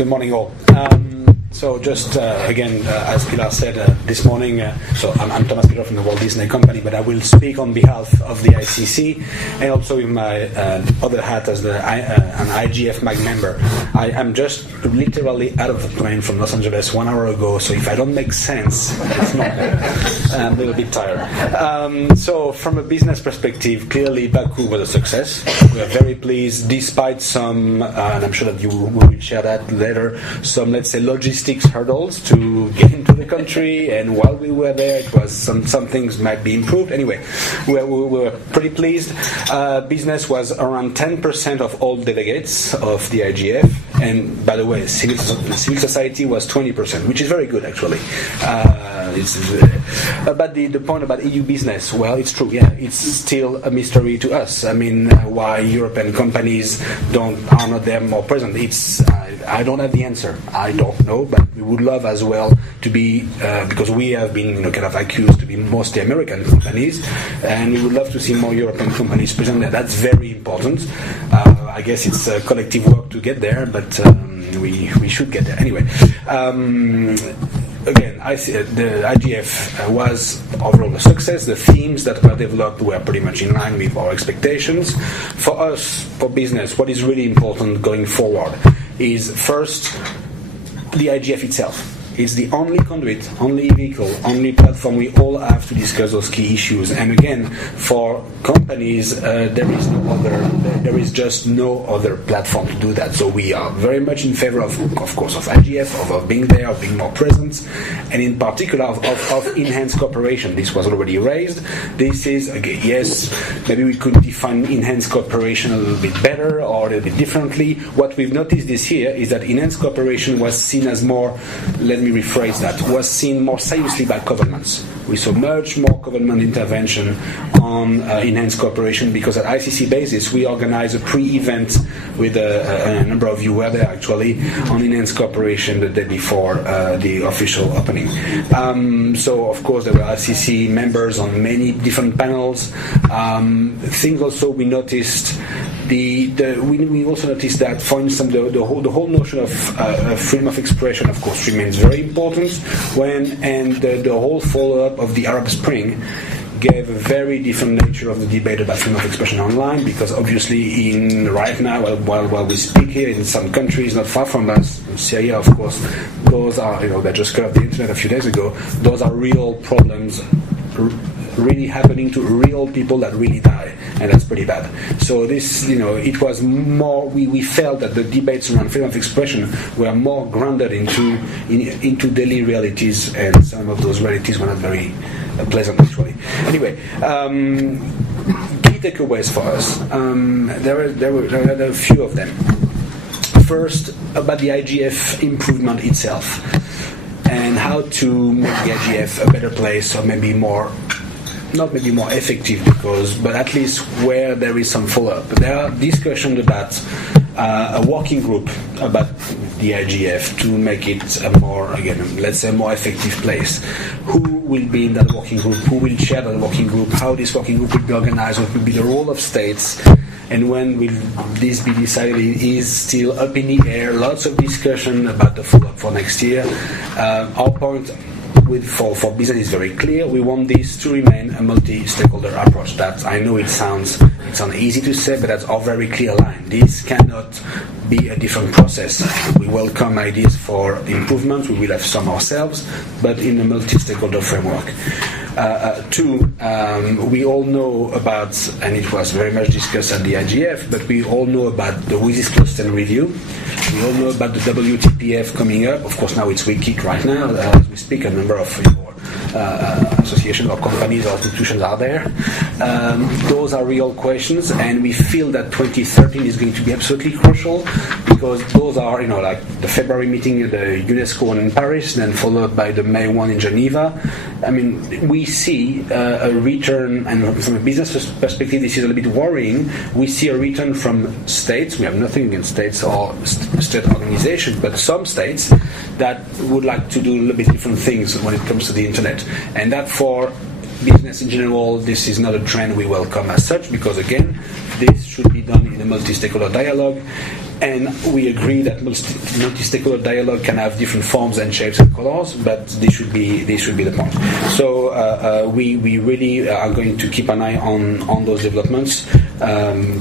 Good morning, all. So just again, as Pilar said this morning, so I'm Thomas Pilar from the Walt Disney Company, but I will speak on behalf of the ICC and also with my other hat as an IGF MAG member. I am just literally out of the plane from Los Angeles 1 hour ago, so if I don't make sense, it's not bad. I'm a little bit tired. So from a business perspective, clearly Baku was a success. We are very pleased, despite some, and I'm sure that you will share that later, some, let's say, logistics hurdles to get into the country, and while we were there, it was some things might be improved. Anyway, we were pretty pleased. Business was around 10% of all delegates of the IGF, and by the way, civil society was 20%, which is very good actually. But the point about EU business, well, it's true. Yeah, it's still a mystery to us. I mean, why European companies are not there more present? I don't have the answer. I don't know, but we would love as well to be, because we have been kind of accused to be mostly American companies, and we would love to see more European companies present there. That's very important. I guess it's a collective work to get there, but we should get there. Anyway, again, the IGF was overall a success. The themes that were developed were pretty much in line with our expectations. For us, for business, what is really important going forward is first the IGF itself. It's the only conduit, only vehicle, only platform we all have to discuss those key issues. And again, for companies, there is just no other platform to do that. So we are very much in favor of course, of IGF, of being there, of being more present, and in particular of enhanced cooperation. This was already raised. This is, again, yes, maybe we could define enhanced cooperation a little bit better or a little bit differently. What we've noticed this year is that enhanced cooperation was seen as more, let me rephrase that, was seen more seriously by governments. We saw much more government intervention on enhanced cooperation, because at ICC basis we organized a pre-event with a number of you were there actually on enhanced cooperation the day before the official opening. So of course there were ICC members on many different panels. Things also we noticed. We also noticed that, for instance, the whole notion of freedom of expression, of course, remains very important. The whole follow-up of the Arab Spring gave a very different nature of the debate about freedom of expression online, because obviously right now, while we speak here, in some countries not far from us, Syria, of course, those are, that just cut off the internet a few days ago, those are real problems really happening to real people that really die, and that's pretty bad. So this, it was more, we felt that the debates around freedom of expression were more grounded into daily realities, and some of those realities were not very pleasant actually. Anyway, key takeaways for us. There were a few of them. First, about the IGF improvement itself, and how to make the IGF a better place, or maybe not maybe more effective, but at least where there is some follow-up. There are discussions about a working group about the IGF to make it a more, again, let's say, more effective place. Who will be in that working group? Who will chair that working group? How this working group will be organized? What will be the role of states? And when will this be decided is still up in the air. Lots of discussion about the follow-up for next year. Our point for business is very clear. We want this to remain a multi-stakeholder approach. That, I know it sounds easy to say, but that's our very clear line. This cannot be a different process. We welcome ideas for improvement. We will have some ourselves, but in a multi-stakeholder framework. Two, we all know about, and it was very much discussed at the IGF, but we all know about the WSIS cluster review. We all know about the WTPF coming up. Of course, now it's WCIT right now. As we speak, a number of associations or companies or institutions are there. Those are real questions, and we feel that 2013 is going to be absolutely crucial, because those are, like the February meeting at the UNESCO one in Paris, then followed by the May one in Geneva. I mean, we see a return, and from a business perspective, this is a little bit worrying. We see a return from states. We have nothing against states or state organizations, but some states that would like to do a little bit different things when it comes to the internet. And that, for business in general, this is not a trend we welcome as such, because again, this should be done in a multi-stakeholder dialogue. And we agree that multi-stakeholder dialogue can have different forms and shapes and colors, but this should be the point. So we really are going to keep an eye on those developments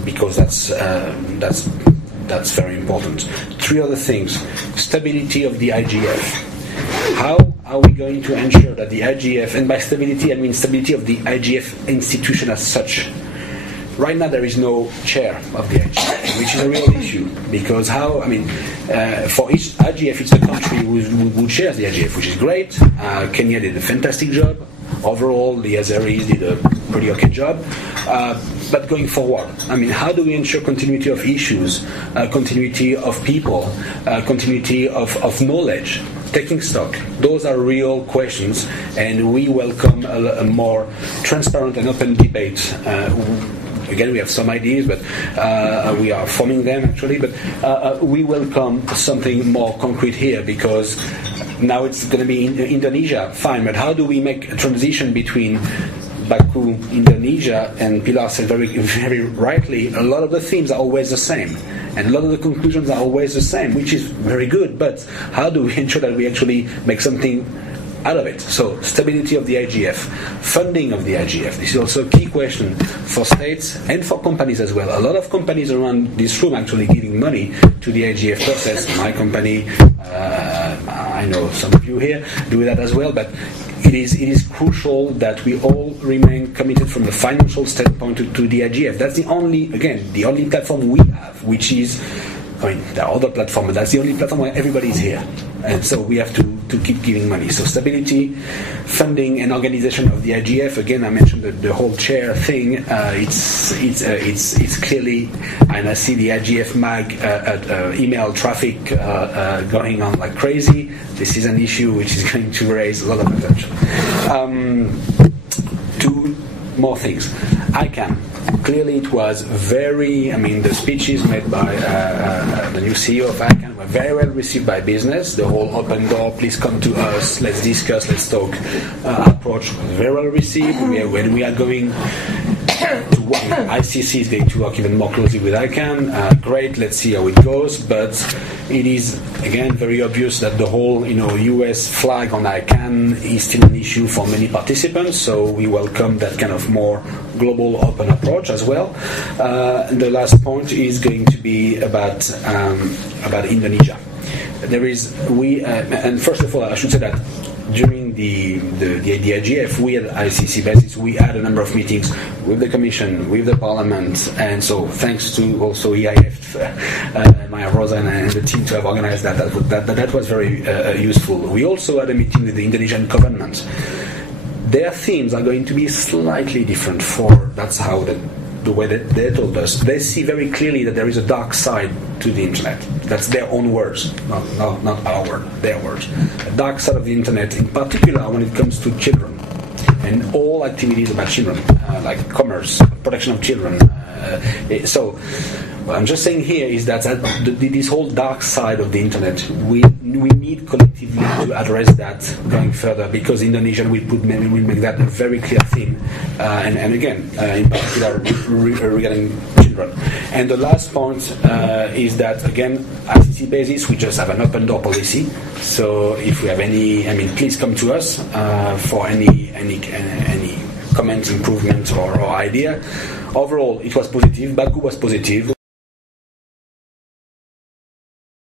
because that's very important. 3 other things: stability of the IGF. How are we going to ensure that the IGF, and by stability I mean stability of the IGF institution as such? Right now there is no chair of the IGF, which is a real issue, because for each IGF it's the country who chairs the IGF, which is great. Kenya did a fantastic job. Overall, the Azeris did a pretty okay job. But going forward, how do we ensure continuity of issues, continuity of people, continuity of knowledge, taking stock? Those are real questions, and we welcome a more transparent and open debate. Again, we have some ideas, but we are forming them actually. But we welcome something more concrete here, because now it's going to be in Indonesia, fine. But how do we make a transition between Baku, Indonesia, and Pilar said very, very rightly, a lot of the themes are always the same, and a lot of the conclusions are always the same, which is very good. But how do we ensure that we actually make something out of it? So stability of the IGF, funding of the IGF. This is also a key question for states and for companies as well. A lot of companies around this room actually giving money to the IGF process. My company, I know some of you here do that as well, but it is crucial that we all remain committed from the financial standpoint to the IGF. That's the only platform we have, which is, there are other platforms, but that's the only platform where everybody is here. And so we have to keep giving money. So stability, funding, and organization of the IGF. Again, I mentioned the whole chair thing. It's clearly, and I see the IGF mag email traffic going on like crazy. This is an issue which is going to raise a lot of attention. 2 more things. ICANN. Clearly it was the speeches made by the new CEO of ICANN were very well received by business. The whole open door, please come to us, let's discuss, let's talk approach was very well received. When we are going to work, ICC is going to work even more closely with ICANN. Great, let's see how it goes. But it is, again, very obvious that the whole US flag on ICANN is still an issue for many participants, so we welcome that kind of more global open approach as well. The last point is going to be about Indonesia. And first of all, I should say that during the IGF, we at ICC basis, we had a number of meetings with the Commission, with the Parliament, and so thanks to also EIF, Maya Rosa and the team to have organized that. That was very useful. We also had a meeting with the Indonesian government. Their themes are going to be slightly different that's how the way that they told us. They see very clearly that there is a dark side to the internet. That's their own words, not our word, their words. A dark side of the internet, in particular when it comes to children and all activities about children, like commerce, protection of children. So what I'm just saying here is that this whole dark side of the internet, we need collectively to address that going further, because Indonesia will make that a very clear theme, and again, in particular regarding children. And the last point is that, again, ICC basis, we just have an open door policy. So if we have please come to us for any comment, improvement, or idea. Overall, it was positive. Baku was positive.